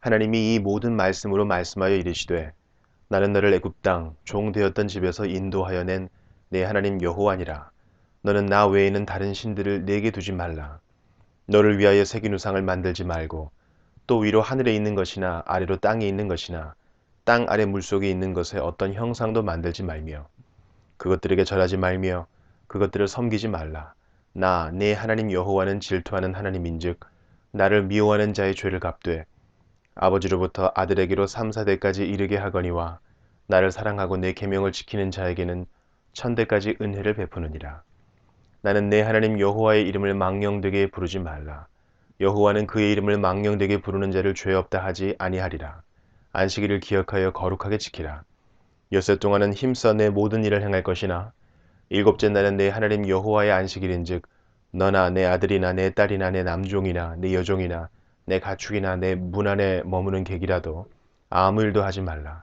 하나님이 이 모든 말씀으로 말씀하여 이르시되 나는 너를 애굽 땅 종 되었던 집에서 인도하여 낸 내 하나님 여호와니라. 너는 나 외에는 다른 신들을 내게 두지 말라. 너를 위하여 새긴 우상을 만들지 말고 또 위로 하늘에 있는 것이나 아래로 땅에 있는 것이나 땅 아래 물속에 있는 것에 어떤 형상도 만들지 말며 그것들에게 절하지 말며 그것들을 섬기지 말라. 나 내 하나님 여호와는 질투하는 하나님인즉 나를 미워하는 자의 죄를 갚되 아버지로부터 아들에게로 3, 4대까지 이르게 하거니와 나를 사랑하고 내 계명을 지키는 자에게는 천대까지 은혜를 베푸느니라. 나는 내 하나님 여호와의 이름을 망령되게 부르지 말라. 여호와는 그의 이름을 망령되게 부르는 자를 죄 없다 하지 아니하리라. 안식일을 기억하여 거룩하게 지키라. 엿새 동안은 힘써 내 모든 일을 행할 것이나 일곱째 날은 내 하나님 여호와의 안식일인즉 너나 내 아들이나 내 딸이나 내 남종이나 내 여종이나 내 가축이나 내 문 안에 머무는 객이라도 아무 일도 하지 말라.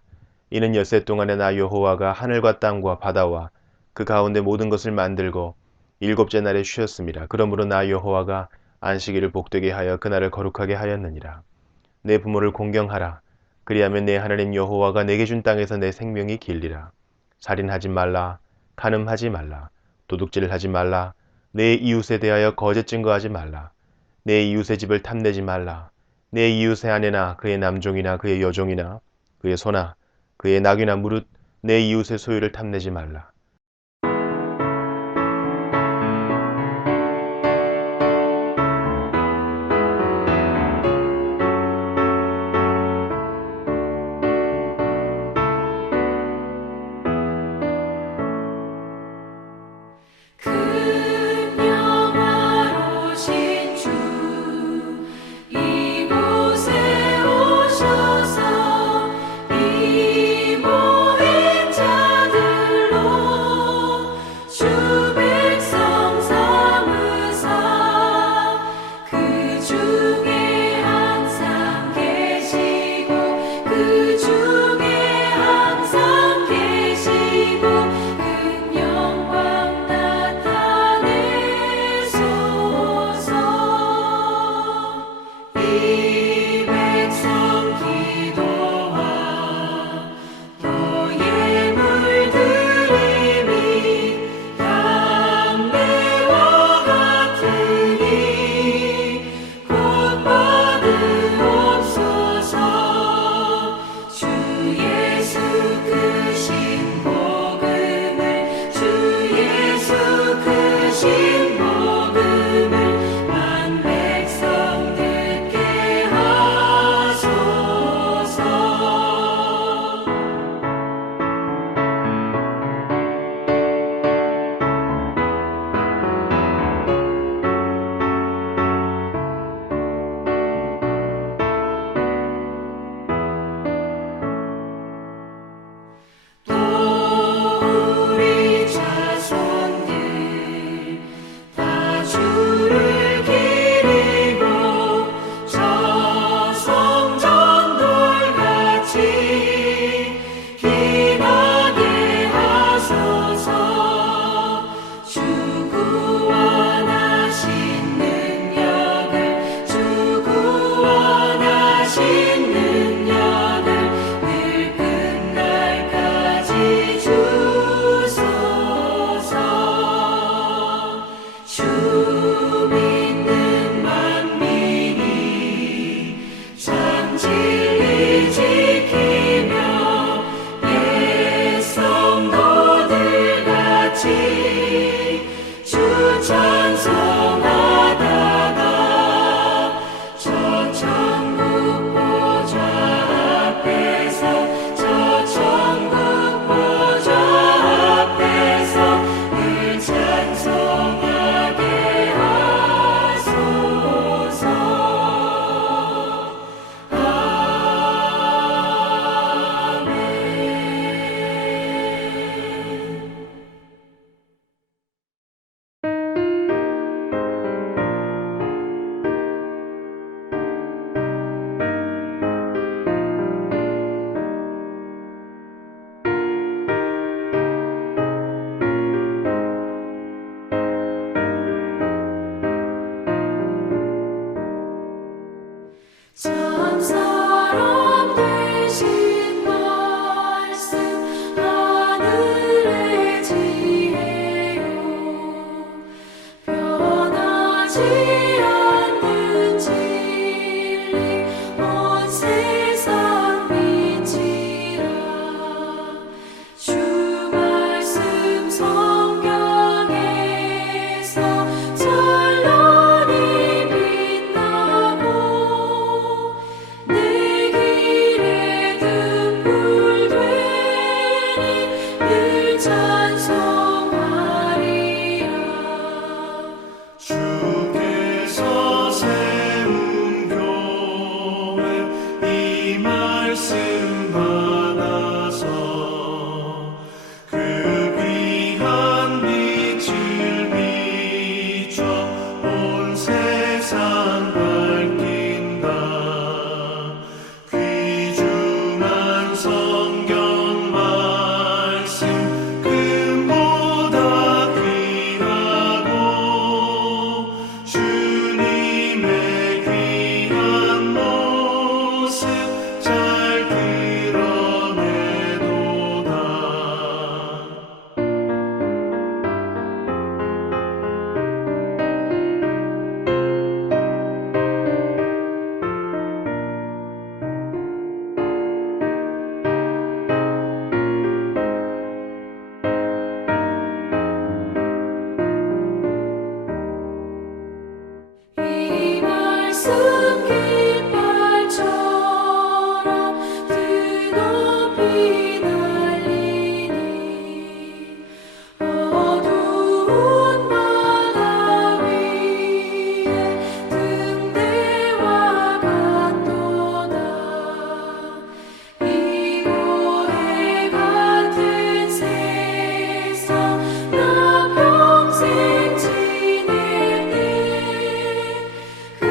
이는 엿새 동안에 나 여호와가 하늘과 땅과 바다와 그 가운데 모든 것을 만들고 일곱째 날에 쉬었습니다. 그러므로 나 여호와가 안식일을 복되게 하여 그날을 거룩하게 하였느니라. 내 부모를 공경하라. 그리하면 내 하나님 여호와가 내게 준 땅에서 내 생명이 길리라. 살인하지 말라. 간음하지 말라. 도둑질을 하지 말라. 내 이웃에 대하여 거짓 증거하지 말라. 내 이웃의 집을 탐내지 말라. 내 이웃의 아내나 그의 남종이나 그의 여종이나 그의 소나 그의 낙이나 무릇 내 이웃의 소유를 탐내지 말라. 이 모인 자들로 않는 진리 온 세상 비치라. 주 말씀 성경에서 찬란히 빛나고 내 길에 등불 되니 늘 찬송하리라. 주께서 세운 교회 이 말씀 받아서 그 귀한 빛을 비춰 온 세상 밝힌다. 귀중한 성경 말씀 금보다 귀하고 주님의 귀한 모습 잘 드러내도다. 이 말씀 깃발처럼 드높이 날리니 어두운 바다 위에 등대와 같도다. 이 고해 같은 세상 나 평생 지낼래. 그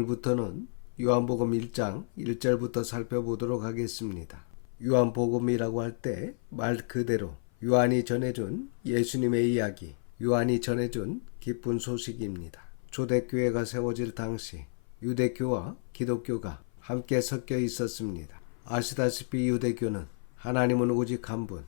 오늘부터는 요한복음 1장 1절부터 살펴보도록 하겠습니다. 요한복음이라고 할 때 말 그대로 요한이 전해준 예수님의 이야기, 요한이 전해준 기쁜 소식입니다. 초대교회가 세워질 당시 유대교와 기독교가 함께 섞여 있었습니다. 아시다시피 유대교는 하나님은 오직 한 분,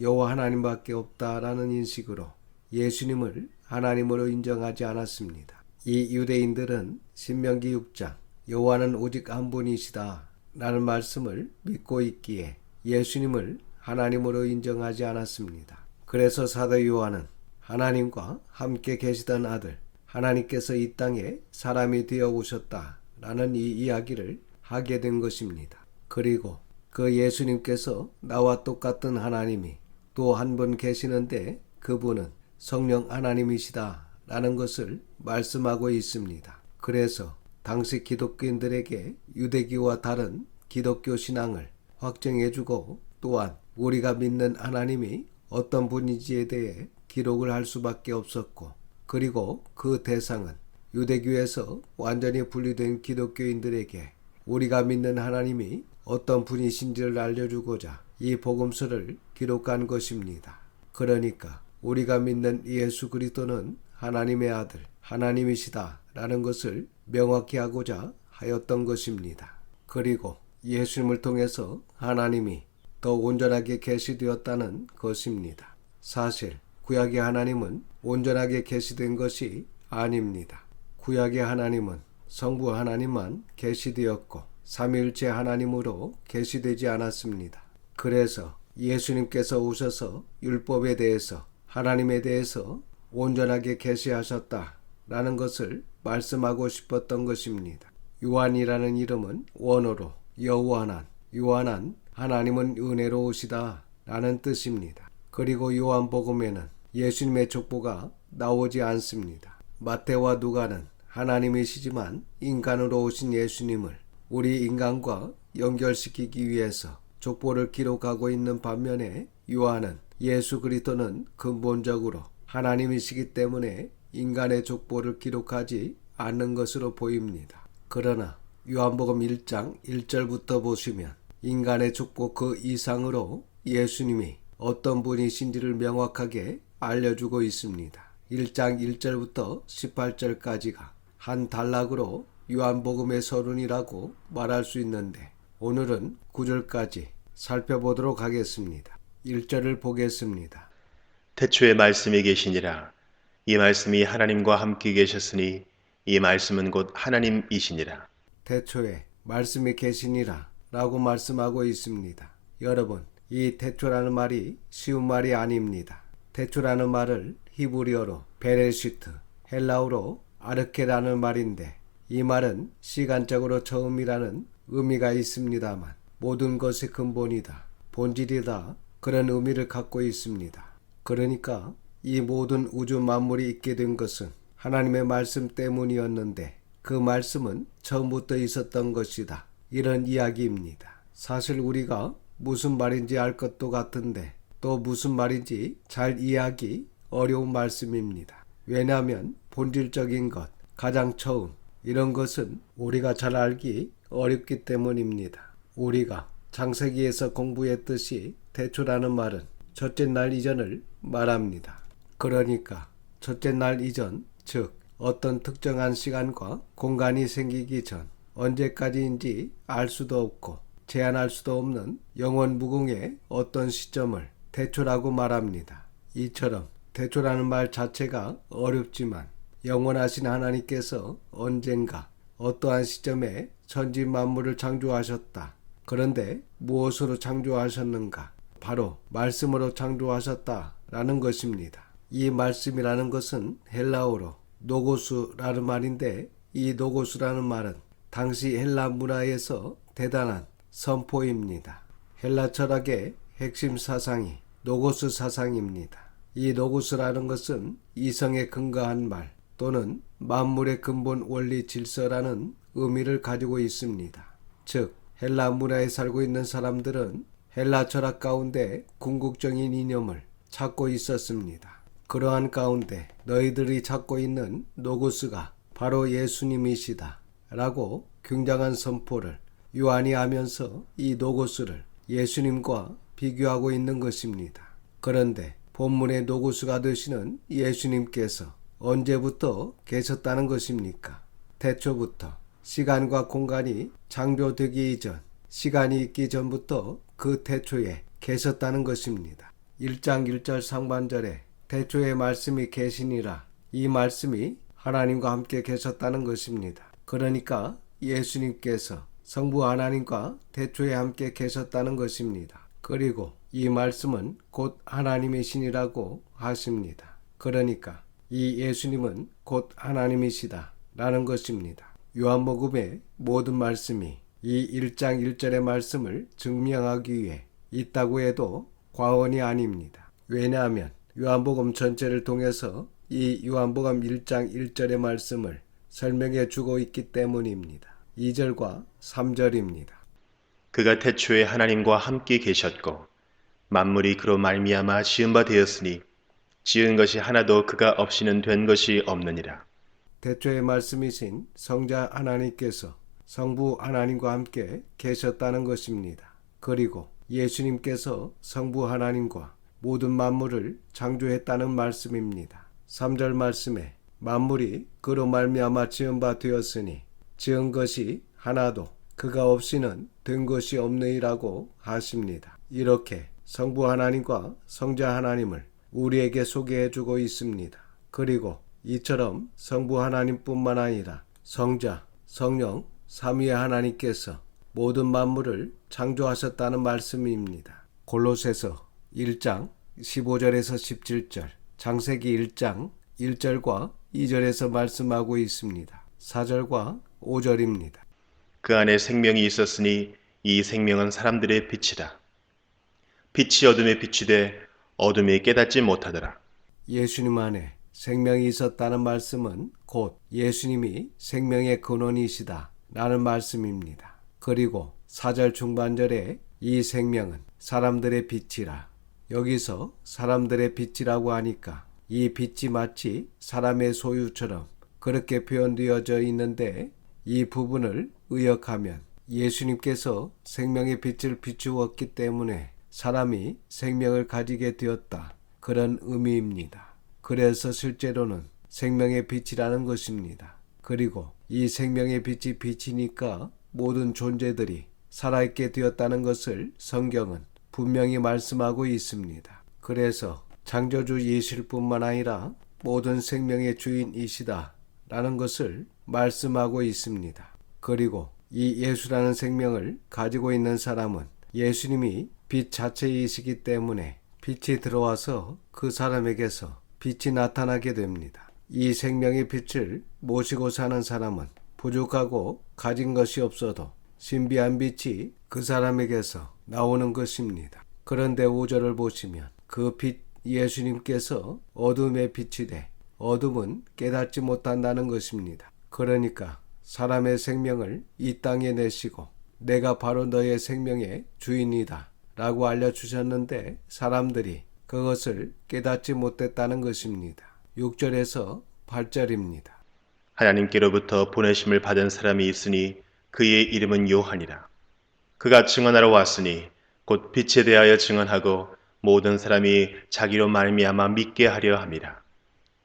여호와 하나님밖에 없다라는 인식으로 예수님을 하나님으로 인정하지 않았습니다. 이 유대인들은 신명기 6장 여호와는 오직 한 분이시다 라는 말씀을 믿고 있기에 예수님을 하나님으로 인정하지 않았습니다. 그래서 사도 요한은 하나님과 함께 계시던 아들, 하나님께서 이 땅에 사람이 되어 오셨다 라는 이 이야기를 하게 된 것입니다. 그리고 그 예수님께서 나와 똑같은 하나님이 또 한 분 계시는데 그분은 성령 하나님이시다 라는 것을 말씀하고 있습니다. 그래서 당시 기독교인들에게 유대교와 다른 기독교 신앙을 확정해주고 또한 우리가 믿는 하나님이 어떤 분인지에 대해 기록을 할 수밖에 없었고, 그리고 그 대상은 유대교에서 완전히 분리된 기독교인들에게 우리가 믿는 하나님이 어떤 분이신지를 알려주고자 이 복음서를 기록한 것입니다. 그러니까 우리가 믿는 예수 그리스도는 하나님의 아들, 하나님이시다 라는 것을 명확히 하고자 하였던 것입니다. 그리고 예수님을 통해서 하나님이 더 온전하게 계시되었다는 것입니다. 사실 구약의 하나님은 온전하게 계시된 것이 아닙니다. 구약의 하나님은 성부 하나님만 계시되었고 삼위일체 하나님으로 계시되지 않았습니다. 그래서 예수님께서 오셔서 율법에 대해서 하나님에 대해서 온전하게 계시하셨다라는 것을 말씀하고 싶었던 것입니다. 요한이라는 이름은 원어로 여호와난, 요한한 하나님은 은혜로우시다 라는 뜻입니다. 그리고 요한복음에는 예수님의 족보가 나오지 않습니다. 마태와 누가는 하나님이시지만 인간으로 오신 예수님을 우리 인간과 연결시키기 위해서 족보를 기록하고 있는 반면에 요한은 예수 그리스도는 근본적으로 하나님이시기 때문에 인간의 족보를 기록하지 않는 것으로 보입니다. 그러나 요한복음 1장 1절부터 보시면 인간의 족보 그 이상으로 예수님이 어떤 분이신지를 명확하게 알려주고 있습니다. 1장 1절부터 18절까지가 한 단락으로 요한복음의 서론이라고 말할 수 있는데 오늘은 9절까지 살펴보도록 하겠습니다. 1절을 보겠습니다. 태초에 말씀이 계시니라. 이 말씀이 하나님과 함께 계셨으니 이 말씀은 곧 하나님이시니라. 태초에 말씀이 계시니라 라고 말씀하고 있습니다. 여러분, 이 태초라는 말이 쉬운 말이 아닙니다. 태초라는 말을 히브리어로 베레시트, 헬라어로 아르케라는 말인데 이 말은 시간적으로 처음이라는 의미가 있습니다만 모든 것의 근본이다, 본질이다 그런 의미를 갖고 있습니다. 그러니까 이 모든 우주 만물이 있게 된 것은 하나님의 말씀 때문이었는데 그 말씀은 처음부터 있었던 것이다. 이런 이야기입니다. 사실 우리가 무슨 말인지 알 것도 같은데 또 무슨 말인지 잘 이해하기 어려운 말씀입니다. 왜냐하면 본질적인 것, 가장 처음 이런 것은 우리가 잘 알기 어렵기 때문입니다. 우리가 창세기에서 공부했듯이 태초라는 말은 첫째 날 이전을 말합니다. 그러니까 첫째 날 이전, 즉 어떤 특정한 시간과 공간이 생기기 전 언제까지인지 알 수도 없고 제한할 수도 없는 영원 무궁의 어떤 시점을 태초라고 말합니다. 이처럼 태초라는 말 자체가 어렵지만 영원하신 하나님께서 언젠가 어떠한 시점에 천지 만물을 창조하셨다. 그런데 무엇으로 창조하셨는가? 바로 말씀으로 창조하셨다라는 것입니다. 이 말씀이라는 것은 헬라어로 노고스라는 말인데 이 노고스라는 말은 당시 헬라 문화에서 대단한 선포입니다. 헬라 철학의 핵심 사상이 노고스 사상입니다. 이 노고스라는 것은 이성에 근거한 말 또는 만물의 근본 원리 질서라는 의미를 가지고 있습니다. 즉 헬라 문화에 살고 있는 사람들은 헬라 철학 가운데 궁극적인 이념을 찾고 있었습니다. 그러한 가운데 너희들이 찾고 있는 노고스가 바로 예수님이시다 라고 굉장한 선포를 요한이 하면서 이 노고스를 예수님과 비교하고 있는 것입니다. 그런데 본문의 노고스가 되시는 예수님께서 언제부터 계셨다는 것입니까? 태초부터 시간과 공간이 창조되기 이전, 시간이 있기 전부터 그 태초에 계셨다는 것입니다. 1장 1절 상반절에 태초에 말씀이 계시니라, 이 말씀이 하나님과 함께 계셨다는 것입니다. 그러니까 예수님께서 성부 하나님과 태초에 함께 계셨다는 것입니다. 그리고 이 말씀은 곧 하나님이시니라고 하십니다. 그러니까 이 예수님은 곧 하나님이시다 라는 것입니다. 요한복음의 모든 말씀이 이 1장 1절의 말씀을 증명하기 위해 있다고 해도 과언이 아닙니다. 왜냐하면 요한복음 전체를 통해서 이 요한복음 1장 1절의 말씀을 설명해 주고 있기 때문입니다. 2절과 3절입니다. 그가 태초에 하나님과 함께 계셨고 만물이 그로 말미암아 지은 바 되었으니 지은 것이 하나도 그가 없이는 된 것이 없느니라. 태초의 말씀이신 성자 하나님께서 성부 하나님과 함께 계셨다는 것입니다. 그리고 예수님께서 성부 하나님과 모든 만물을 창조했다는 말씀입니다. 3절 말씀에 만물이 그로 말미암아 지은 바 되었으니 지은 것이 하나도 그가 없이는 된 것이 없느니라고 하십니다. 이렇게 성부 하나님과 성자 하나님을 우리에게 소개해 주고 있습니다. 그리고 이처럼 성부 하나님뿐만 아니라 성자, 성령, 삼위의 하나님께서 모든 만물을 창조하셨다는 말씀입니다. 골로새서 1장 15절에서 17절, 창세기 1장 1절과 2절에서 말씀하고 있습니다. 4절과 5절입니다. 그 안에 생명이 있었으니 이 생명은 사람들의 빛이라. 빛이 어둠에 비추되 어둠이 깨닫지 못하더라. 예수님 안에 생명이 있었다는 말씀은 곧 예수님이 생명의 근원이시다 라는 말씀입니다. 그리고 4절 중반절에 이 생명은 사람들의 빛이라. 여기서 사람들의 빛이라고 하니까 이 빛이 마치 사람의 소유처럼 그렇게 표현되어져 있는데, 이 부분을 의역하면 예수님께서 생명의 빛을 비추었기 때문에 사람이 생명을 가지게 되었다, 그런 의미입니다. 그래서 실제로는 생명의 빛이라는 것입니다. 그리고 이 생명의 빛이 빛이니까 모든 존재들이 살아있게 되었다는 것을 성경은 분명히 말씀하고 있습니다. 그래서 창조주 예수뿐만 아니라 모든 생명의 주인이시다 라는 것을 말씀하고 있습니다. 그리고 이 예수라는 생명을 가지고 있는 사람은 예수님이 빛 자체이시기 때문에 빛이 들어와서 그 사람에게서 빛이 나타나게 됩니다. 이 생명의 빛을 모시고 사는 사람은 부족하고 가진 것이 없어도 신비한 빛이 그 사람에게서 나오는 것입니다. 그런데 5절을 보시면 그 빛 예수님께서 어둠의 빛이 돼 어둠은 깨닫지 못한다는 것입니다. 그러니까 사람의 생명을 이 땅에 내시고 내가 바로 너의 생명의 주인이다 라고 알려주셨는데 사람들이 그것을 깨닫지 못했다는 것입니다. 6절에서 8절입니다. 하나님께로부터 보내심을 받은 사람이 있으니 그의 이름은 요한이라. 그가 증언하러 왔으니 곧 빛에 대하여 증언하고 모든 사람이 자기로 말미암아 믿게 하려 함이라.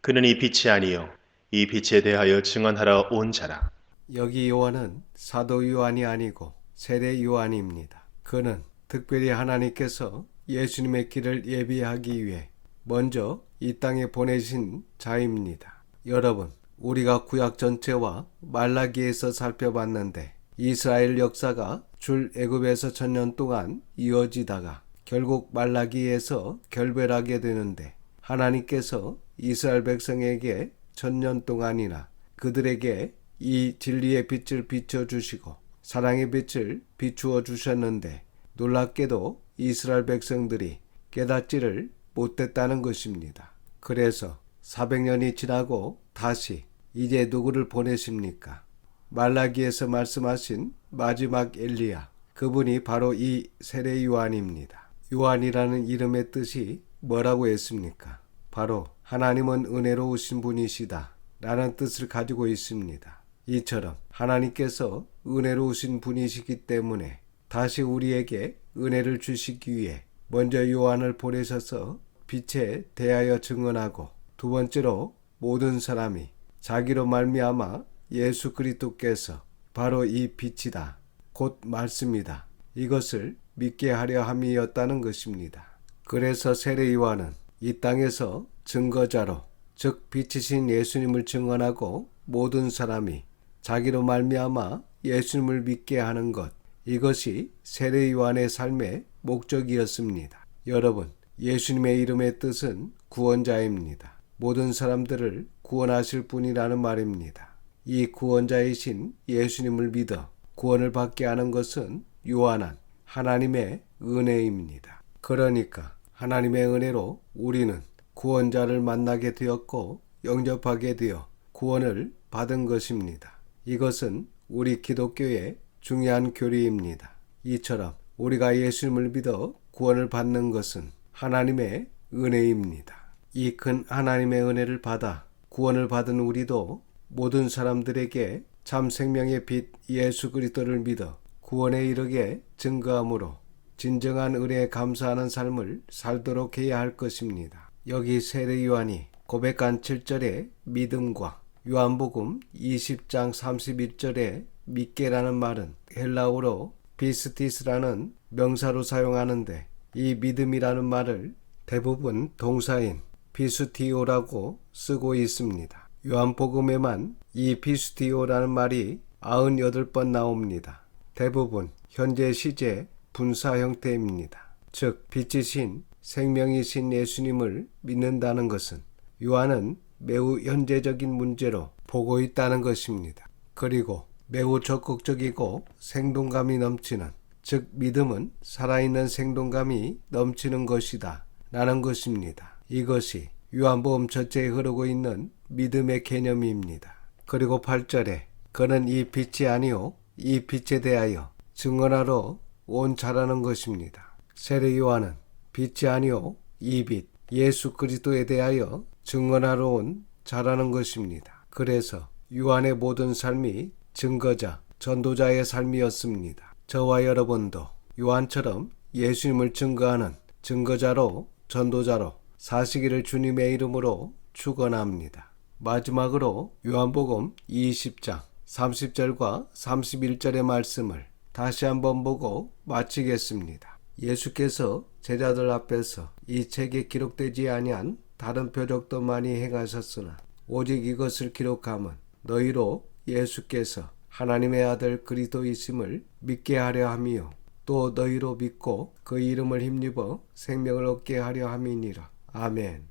그는 이 빛이 아니요 이 빛에 대하여 증언하러 온 자라. 여기 요한은 사도 요한이 아니고 세례 요한입니다. 그는 특별히 하나님께서 예수님의 길을 예비하기 위해 먼저 이 땅에 보내신 자입니다. 여러분, 우리가 구약 전체와 말라기에서 살펴봤는데 이스라엘 역사가 출애굽에서 1000년 동안 이어지다가 결국 말라기에서 결별하게 되는데, 하나님께서 이스라엘 백성에게 1000년 동안이나 그들에게 이 진리의 빛을 비춰주시고 사랑의 빛을 비추어 주셨는데, 놀랍게도 이스라엘 백성들이 깨닫지를 못했다는 것입니다. 그래서 400년이 지나고 다시 이제 누구를 보내십니까? 말라기에서 말씀하신 마지막 엘리야, 그분이 바로 이 세례 요한입니다. 요한이라는 이름의 뜻이 뭐라고 했습니까? 바로 하나님은 은혜로우신 분이시다 라는 뜻을 가지고 있습니다. 이처럼 하나님께서 은혜로우신 분이시기 때문에 다시 우리에게 은혜를 주시기 위해 먼저 요한을 보내셔서 빛에 대하여 증언하고, 두 번째로 모든 사람이 자기로 말미암아 예수 그리스도께서 바로 이 빛이다, 곧 말씀이다, 이것을 믿게 하려 함이었다는 것입니다. 그래서 세례 요한은 이 땅에서 증거자로, 즉 빛이신 예수님을 증언하고 모든 사람이 자기로 말미암아 예수님을 믿게 하는 것, 이것이 세례 요한의 삶의 목적이었습니다. 여러분, 예수님의 이름의 뜻은 구원자입니다. 모든 사람들을 구원하실 분이라는 말입니다. 이 구원자이신 예수님을 믿어 구원을 받게 하는 것은 유한한 하나님의 은혜입니다. 그러니까 하나님의 은혜로 우리는 구원자를 만나게 되었고 영접하게 되어 구원을 받은 것입니다. 이것은 우리 기독교의 중요한 교리입니다. 이처럼 우리가 예수님을 믿어 구원을 받는 것은 하나님의 은혜입니다. 이 큰 하나님의 은혜를 받아 구원을 받은 우리도 모든 사람들에게 참 생명의 빛 예수 그리스도를 믿어 구원에 이르게 증거함으로 진정한 은혜에 감사하는 삶을 살도록 해야 할 것입니다. 여기 세례 요한이 고백한 7절의 믿음과 요한복음 20장 31절의 믿게라는 말은 헬라어로 비스티스라는 명사로 사용하는데, 이 믿음이라는 말을 대부분 동사인 피스티오라고 쓰고 있습니다. 요한복음에만 이 피스티오라는 말이 98번 나옵니다. 대부분 현재 시제 분사 형태입니다. 즉 빛이신 생명이신 예수님을 믿는다는 것은 요한은 매우 현재적인 문제로 보고 있다는 것입니다. 그리고 매우 적극적이고 생동감이 넘치는, 즉 믿음은 살아있는 생동감이 넘치는 것이다 라는 것입니다. 이것이 요한복음 전체에 흐르고 있는 믿음의 개념입니다. 그리고 8절에 그는 이 빛이 아니요 이 빛에 대하여 증언하러 온 자라는 것입니다. 세례 요한은 빛이 아니요 이 빛 예수 그리스도에 대하여 증언하러 온 자라는 것입니다. 그래서 요한의 모든 삶이 증거자, 전도자의 삶이었습니다. 저와 여러분도 요한처럼 예수님을 증거하는 증거자로, 전도자로 사시기를 주님의 이름으로 축원합니다. 마지막으로 요한복음 20장 30절과 31절의 말씀을 다시 한번 보고 마치겠습니다. 예수께서 제자들 앞에서 이 책에 기록되지 아니한 다른 표적도 많이 행하셨으나 오직 이것을 기록함은 너희로 예수께서 하나님의 아들 그리스도이심을 믿게 하려 함이요 또 너희로 믿고 그 이름을 힘입어 생명을 얻게 하려 함이니라. 아멘.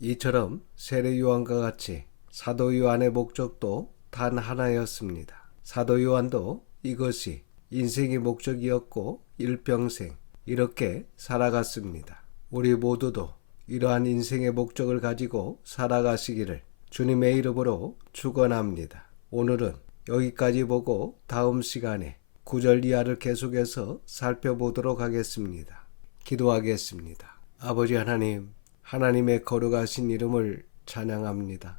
이처럼 세례 요한과 같이 사도 요한의 목적도 단 하나였습니다. 사도 요한도 이것이 인생의 목적이었고 일평생 이렇게 살아갔습니다. 우리 모두도 이러한 인생의 목적을 가지고 살아가시기를 주님의 이름으로 축원합니다. 오늘은 여기까지 보고 다음 시간에 9절 이하를 계속해서 살펴보도록 하겠습니다. 기도하겠습니다. 아버지 하나님, 하나님의 거룩하신 이름을 찬양합니다.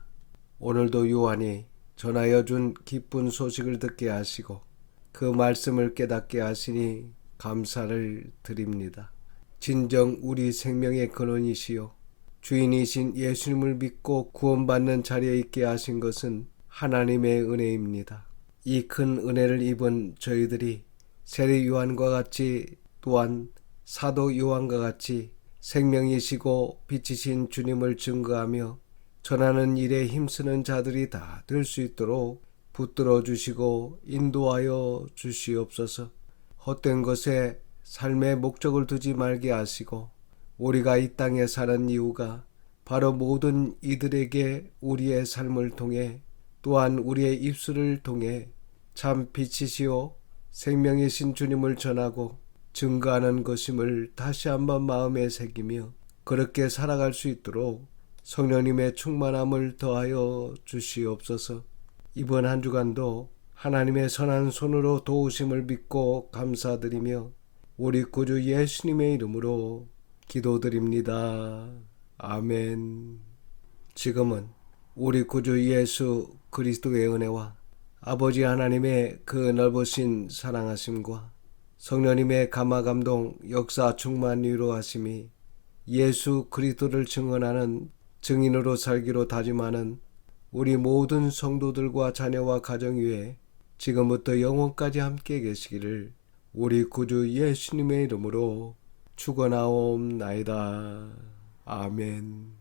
오늘도 요한이 전하여 준 기쁜 소식을 듣게 하시고 그 말씀을 깨닫게 하시니 감사를 드립니다. 진정 우리 생명의 근원이시요 주인이신 예수님을 믿고 구원받는 자리에 있게 하신 것은 하나님의 은혜입니다. 이 큰 은혜를 입은 저희들이 세례 요한과 같이 또한 사도 요한과 같이 생명이시고 빛이신 주님을 증거하며 전하는 일에 힘쓰는 자들이 다 될 수 있도록 붙들어 주시고 인도하여 주시옵소서. 헛된 것에 삶의 목적을 두지 말게 하시고 우리가 이 땅에 사는 이유가 바로 모든 이들에게 우리의 삶을 통해 또한 우리의 입술을 통해 참 빛이시오 생명이신 주님을 전하고 증거하는 것임을 다시 한번 마음에 새기며 그렇게 살아갈 수 있도록 성령님의 충만함을 더하여 주시옵소서. 이번 한 주간도 하나님의 선한 손으로 도우심을 믿고 감사드리며 우리 구주 예수님의 이름으로 기도드립니다. 아멘. 지금은 우리 구주 예수 그리스도의 은혜와 아버지 하나님의 그 넓으신 사랑하심과 성령님의 감화 감동 역사 충만 위로하심이 예수 그리스도를 증언하는 증인으로 살기로 다짐하는 우리 모든 성도들과 자녀와 가정 위에 지금부터 영원까지 함께 계시기를 우리 구주 예수님의 이름으로 축원하옵나이다. 아멘.